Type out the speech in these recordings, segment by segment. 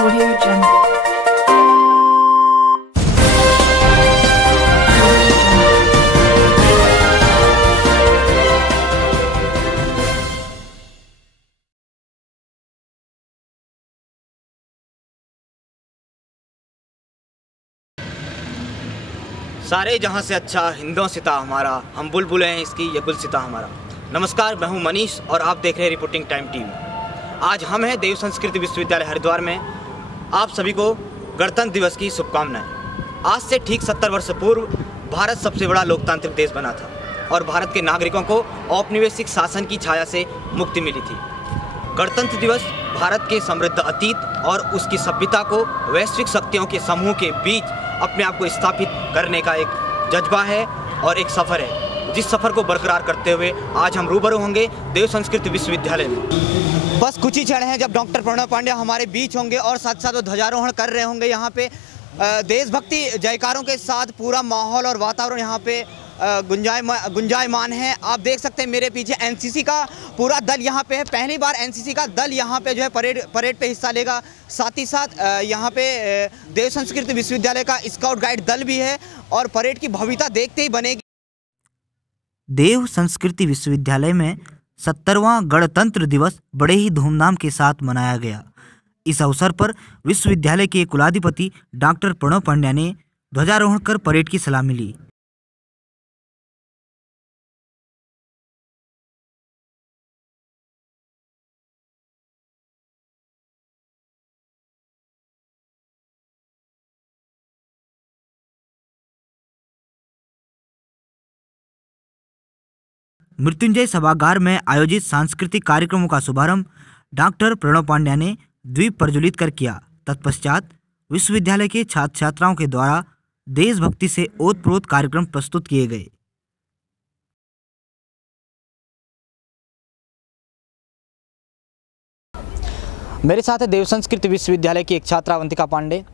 Audio Jungle. सारे जहाँ से अच्छा हिंदों सिता हमारा, हम बुलबुल हैं इसकी ये गुलसिता हमारा। नमस्कार, मैं हूँ मनीष और आप देख रहे हैं रिपोर्टिंग टाइम टीवी। आज हम हैं देव संस्कृत विश्वविद्यालय हरिद्वार में। आप सभी को गणतंत्र दिवस की शुभकामनाएं। आज से ठीक 70 वर्ष पूर्व भारत सबसे बड़ा लोकतांत्रिक देश बना था और भारत के नागरिकों को औपनिवेशिक शासन की छाया से मुक्ति मिली थी। गणतंत्र दिवस भारत के समृद्ध अतीत और उसकी सभ्यता को वैश्विक शक्तियों के समूह के बीच अपने आप को स्थापित करने का एक जज्बा है और एक सफ़र है, जिस सफ़र को बरकरार करते हुए आज हम रूबरू होंगे देव संस्कृत विश्वविद्यालय में। बस कुछ ही क्षण हैं जब डॉक्टर प्रणव पांड्या हमारे बीच होंगे और साथ साथ वो ध्वजारोहण कर रहे होंगे। यहाँ पे देशभक्ति जयकारों के साथ पूरा माहौल और वातावरण यहाँ पे गुंजायमान है। आप देख सकते हैं मेरे पीछे एनसीसी का पूरा दल यहाँ पे है। पहली बार एनसीसी का दल यहाँ पे जो है परेड पे हिस्सा लेगा। साथ ही साथ यहाँ पे देव संस्कृत विश्वविद्यालय का स्काउट गाइड दल भी है और परेड की भव्यता देखते ही बनेगी। देव संस्कृति विश्वविद्यालय में 70वां गणतंत्र दिवस बड़े ही धूमधाम के साथ मनाया गया। इस अवसर पर विश्वविद्यालय के कुलाधिपति डॉक्टर प्रणव पांड्या ने ध्वजारोहण कर परेड की सलामी ली। मृत्युंजय सभागार में आयोजित सांस्कृतिक कार्यक्रमों का शुभारंभ डॉक्टर प्रणव पांड्या ने द्वीप प्रज्वलित कर किया। तत्पश्चात विश्वविद्यालय के छात्र छात्राओं के द्वारा देशभक्ति से ओतप्रोत कार्यक्रम प्रस्तुत किए गए। मेरे साथ है देव संस्कृत विश्वविद्यालय की एक छात्रा अवंतिका पांडे।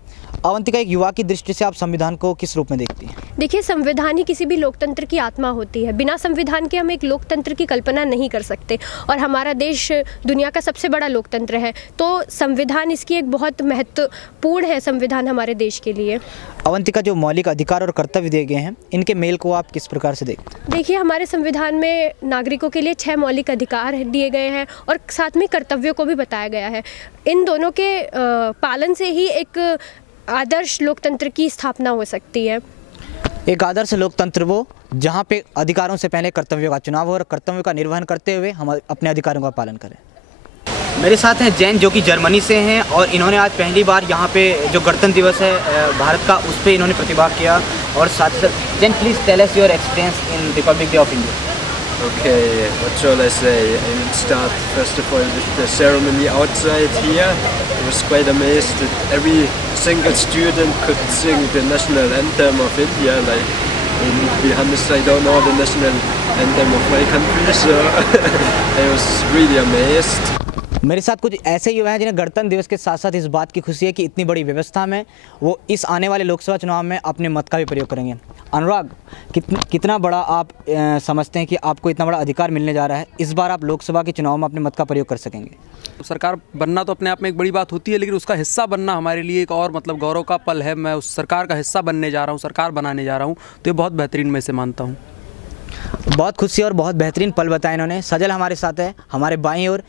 अवंतिका, एक युवा की दृष्टि से आप संविधान को किस रूप में देखती हैं? देखिए, संविधान ही किसी भी लोकतंत्र की आत्मा होती है। बिना संविधान के हम एक लोकतंत्र की कल्पना नहीं कर सकते और हमारा देश दुनिया का सबसे बड़ा लोकतंत्र है, तो संविधान इसकी एक बहुत महत्वपूर्ण है। संविधान हमारे देश के लिए। अवंतिका, जो मौलिक अधिकार और कर्तव्य दिए गए हैं, इनके मेल को आप किस प्रकार से देखते हैं? देखिए, हमारे संविधान में नागरिकों के लिए 6 मौलिक अधिकार दिए गए हैं और साथ में कर्तव्यों को भी बताया गया है। इन दोनों के पालन से ही एक आदर्श लोकतंत्र की स्थापना हो सकती है। एक आदर्श लोकतंत्र वो जहाँ पे अधिकारों से पहले कर्तव्यों का चुनाव हो और कर्तव्यों का निर्वहन करते हुए हम अपने अधिकारों का पालन करें। मेरे साथ हैं जैन, जो कि जर्मनी से हैं और इन्होंने आज पहली बार यहाँ पे जो गणतंत्र दिवस है भारत का, उस पर इन्होंने प्रतिभाग किया। और साथ ही साथ Jain, please tell us your experience in Republic Day of India. Okay, what shall I say? I will start first of all with the ceremony outside here. I was quite amazed that every single student could sing the national anthem of India. Like, to be honest, I don't know the national anthem of my country, so I was really amazed. मेरे साथ कुछ ऐसे युवा हैं जिन्हें गणतंत्र दिवस के साथ साथ इस बात की खुशी है कि इतनी बड़ी व्यवस्था में वो इस आने वाले लोकसभा चुनाव में अपने मत का भी प्रयोग करेंगे। अनुराग, कितना बड़ा आप समझते हैं कि आपको इतना बड़ा अधिकार मिलने जा रहा है, इस बार आप लोकसभा के चुनाव में अपने मत का प्रयोग कर सकेंगे? सरकार बनना तो अपने आप में एक बड़ी बात होती है, लेकिन उसका हिस्सा बनना हमारे लिए एक और गौरव का पल है। मैं उस सरकार का हिस्सा बनने जा रहा हूँ, सरकार बनाने जा रहा हूँ, तो ये बहुत बेहतरीन मैं इसे मानता हूँ। बहुत खुशी और बहुत बेहतरीन पल बताया इन्होंने। सजल हमारे साथ है, हमारे बाईं ओर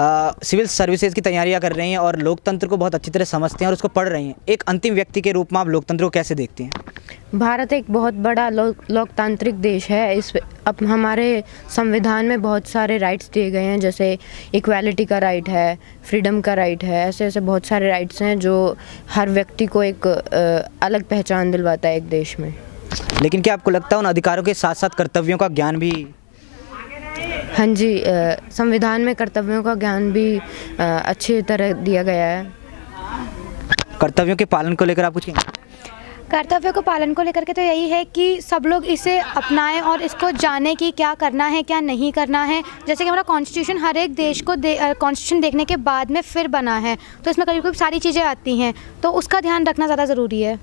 सिविल सर्विसेज की तैयारियां कर रही हैं और लोकतंत्र को बहुत अच्छी तरह समझते हैं और उसको पढ़ रही हैं। एक अंतिम व्यक्ति के रूप में आप लोकतंत्र को कैसे देखती हैं? भारत एक बहुत बड़ा लोकतांत्रिक देश है। अब हमारे संविधान में बहुत सारे राइट्स दिए गए हैं, जैसे इक्वालिटी का राइट है, फ्रीडम का राइट है। ऐसे ऐसे बहुत सारे राइट्स हैं जो हर व्यक्ति को एक अलग पहचान दिलवाता है एक देश में। लेकिन क्या आपको लगता है उन अधिकारों के साथ साथ कर्तव्यों का ज्ञान भी? हाँ जी, संविधान में कर्तव्यों का ज्ञान भी अच्छी तरह दिया गया है। कर्तव्यों के पालन को लेकर आप कुछ कहेंगे? कर्तव्य को पालन को लेकर के तो यही है कि सब लोग इसे अपनाएं और इसको जाने कि क्या करना है क्या नहीं करना है। जैसे कि हमारा कॉन्स्टिट्यूशन हर एक देश को कॉन्स्टिट्यूशन देखने के बाद में फिर बना है, तो इसमें करीब करीब सारी चीज़ें आती हैं, तो उसका ध्यान रखना ज़्यादा ज़रूरी है।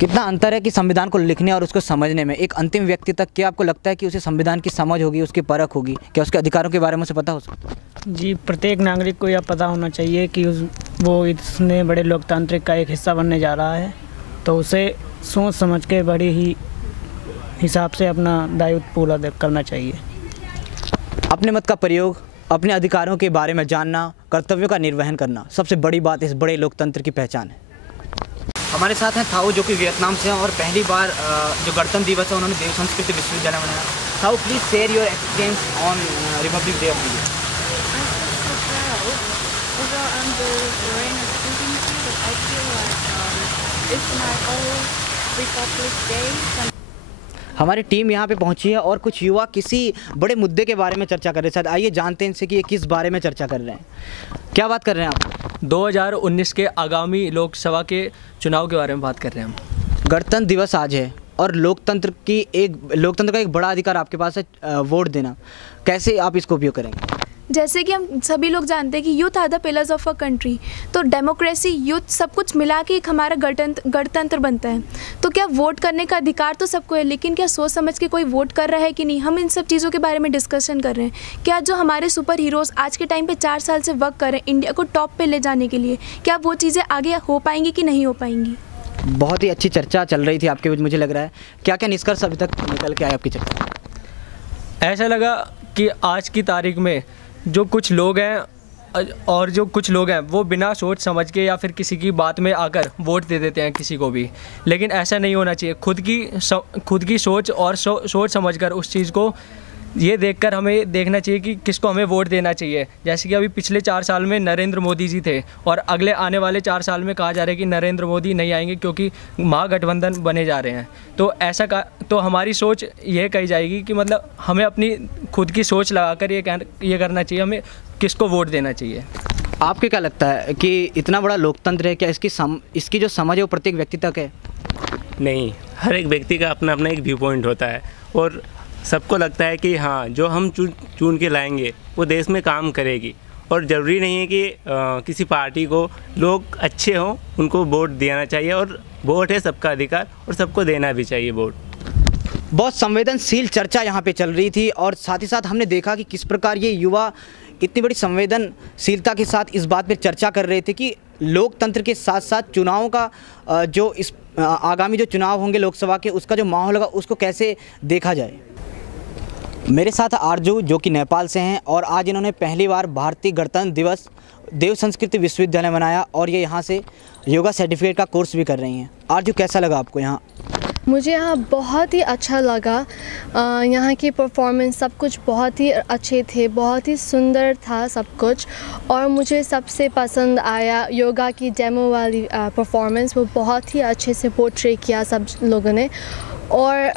कितना अंतर है कि संविधान को लिखने और उसको समझने में। एक अंतिम व्यक्ति तक क्या आपको लगता है कि उसे संविधान की समझ होगी, उसकी परख होगी, क्या उसके अधिकारों के बारे में उसे पता हो सकता है? जी, प्रत्येक नागरिक को यह पता होना चाहिए कि वो इतने बड़े लोकतांत्रिक का एक हिस्सा बनने जा रहा है, तो उसे सोच समझ के बड़ी ही हिसाब से अपना दायित्व पूरा करना चाहिए। अपने मत का प्रयोग, अपने अधिकारों के बारे में जानना, कर्तव्यों का निर्वहन करना सबसे बड़ी बात इस बड़े लोकतंत्र की पहचान है। हमारे साथ हैं थाओ, जो कि वियतनाम से हैं और पहली बार जो गणतंत्र दिवस है उन्होंने देव संस्कृति विश्वविद्यालय मनाया। थाओ, please share your experience on Republic Day of India. हमारी टीम यहाँ पे पहुँची है और कुछ युवा किसी बड़े मुद्दे के बारे में चर्चा कर रहे हैं। शायद आइए जानते हैं इनसे कि ये किस बारे में चर्चा कर रहे हैं। क्या बात कर रहे हैं आप? 2019 के आगामी लोकसभा के चुनाव के बारे में बात कर रहे हैं हम। गणतंत्र दिवस आज है और लोकतंत्र का एक बड़ा अधिकार आपके पास है, वोट देना। कैसे आप इसको उपयोग करेंगे? जैसे कि हम सभी लोग जानते हैं कि youth are the pillars of a country, तो डेमोक्रेसी, यूथ सब कुछ मिला के एक हमारा गणतंत्र बनता है। तो क्या वोट करने का अधिकार तो सबको है, लेकिन क्या सोच समझ के कोई वोट कर रहा है कि नहीं, हम इन सब चीज़ों के बारे में डिस्कशन कर रहे हैं। क्या जो हमारे सुपर हीरोज़ आज के टाइम पे 4 साल से वर्क कर रहे हैं इंडिया को टॉप पे ले जाने के लिए, क्या वो चीज़ें आगे हो पाएंगी कि नहीं हो पाएंगी? बहुत ही अच्छी चर्चा चल रही थी आपके बीच, मुझे लग रहा है। क्या क्या निष्कर्ष अभी तक निकल के आए आपकी चर्चा? ऐसा लगा कि आज की तारीख में जो कुछ लोग हैं वो बिना सोच समझ के या फिर किसी की बात में आकर वोट दे देते हैं किसी को भी, लेकिन ऐसा नहीं होना चाहिए। खुद की सोच और सोच समझकर उस चीज़ को ये देखकर हमें देखना चाहिए कि किसको हमें वोट देना चाहिए। जैसे कि अभी पिछले 4 साल में नरेंद्र मोदी जी थे और अगले आने वाले 4 साल में कहा जा रहा है कि नरेंद्र मोदी नहीं आएंगे क्योंकि महागठबंधन बने जा रहे हैं। तो तो हमारी सोच ये कही जाएगी कि मतलब हमें अपनी खुद की सोच लगाकर ये करना चाहिए, हमें किसको वोट देना चाहिए। आपको क्या लगता है कि इतना बड़ा लोकतंत्र है, क्या इसकी जो समझ है वो प्रत्येक व्यक्ति तक है? नहीं, हर एक व्यक्ति का अपना अपना एक व्यू पॉइंट होता है और सबको लगता है कि हाँ, जो हम चुन के लाएंगे वो देश में काम करेगी, और ज़रूरी नहीं है कि किसी पार्टी को लोग अच्छे हों उनको वोट देना चाहिए, और वोट है सबका अधिकार और सबको देना भी चाहिए वोट। बहुत संवेदनशील चर्चा यहाँ पे चल रही थी और साथ ही साथ हमने देखा कि किस प्रकार ये युवा इतनी बड़ी संवेदनशीलता के साथ इस बात पर चर्चा कर रहे थे कि लोकतंत्र के साथ साथ चुनावों का जो इस आगामी जो चुनाव होंगे लोकसभा के, उसका जो माहौल होगा उसको कैसे देखा जाए। मेरे साथ आरजू, जो कि नेपाल से हैं और आज इन्होंने पहली बार भारतीय गणतंत्र दिवस देव संस्कृति विश्वविद्यालय मनाया और ये यहाँ से योगा सर्टिफिकेट का कोर्स भी कर रही हैं। आरजू, कैसा लगा आपको यहाँ? मुझे यहाँ बहुत ही अच्छा लगा। यहाँ की परफॉर्मेंस सब कुछ बहुत ही अच्छे थे, बहुत ही सुंदर था सब कुछ, और मुझे सबसे पसंद आया योगा की डेमो वाली परफॉर्मेंस। वो बहुत ही अच्छे से पोर्ट्रे किया सब लोगों ने, और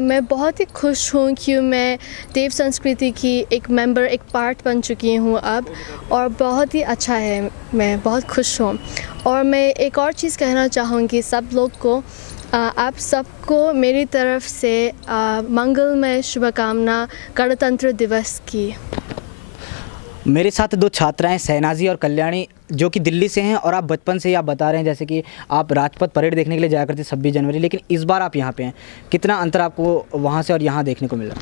मैं बहुत ही खुश हूँ कि मैं देव संस्कृति की एक मेंबर, एक पार्ट बन चुकी हूँ अब, और बहुत ही अच्छा है, मैं बहुत खुश हूँ। और मैं एक और चीज़ कहना चाहूँगी सब लोग को, आप सबको मेरी तरफ से मंगलमय शुभकामना गणतंत्र दिवस की। मेरे साथ 2 छात्राएं शहनाजी और कल्याणी, जो कि दिल्ली से हैं और आप बचपन से ही आप बता रहे हैं जैसे कि आप राजपथ परेड देखने के लिए जाया करते 26 जनवरी, लेकिन इस बार आप यहाँ पे हैं। कितना अंतर आपको वहाँ से और यहाँ देखने को मिला?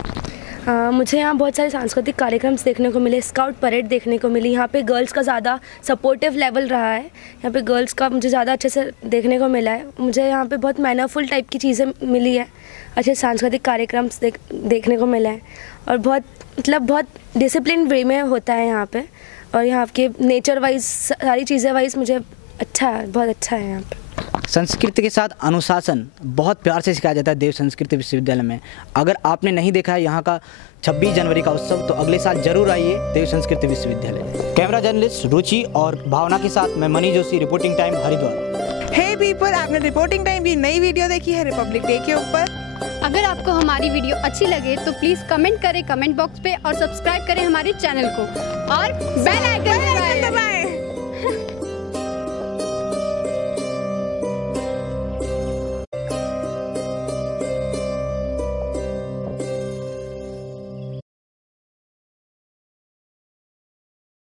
मुझे यहाँ बहुत सारे सांस्कृतिक कार्यक्रम देखने को मिले, स्काउट परेड देखने को मिली। यहाँ पे गर्ल्स का ज़्यादा सपोर्टिव लेवल रहा है, यहाँ पे गर्ल्स का मुझे ज़्यादा अच्छे से देखने को मिला है। मुझे यहाँ पे बहुत मैनरफुल टाइप की चीज़ें मिली है, अच्छे सांस्कृतिक कार्यक्रम देखने को मिला है, और बहुत डिसिप्लिन वे में होता है यहाँ पे, और यहाँ के नेचर वाइज सारी चीज़ें वाइज मुझे अच्छा है, बहुत अच्छा है यहाँ पे। संस्कृति के साथ अनुशासन बहुत प्यार से सिखाया जाता है देव संस्कृति विश्वविद्यालय में। अगर आपने नहीं देखा है यहाँ का 26 जनवरी का उत्सव, तो अगले साल जरूर आइए देव संस्कृति विश्वविद्यालय। कैमरा जर्नलिस्ट रुचि और भावना के साथ मैं Manish Joshi, reporting time, Haridwar. Hey people, आपने रिपोर्टिंग टाइम की नई वीडियो देखी है रिपब्लिक डे के ऊपर। अगर आपको हमारी वीडियो अच्छी लगे तो प्लीज़ कमेंट करें कमेंट बॉक्स पे, और सब्सक्राइब करें हमारे चैनल को और बेल आइकन दबाएं।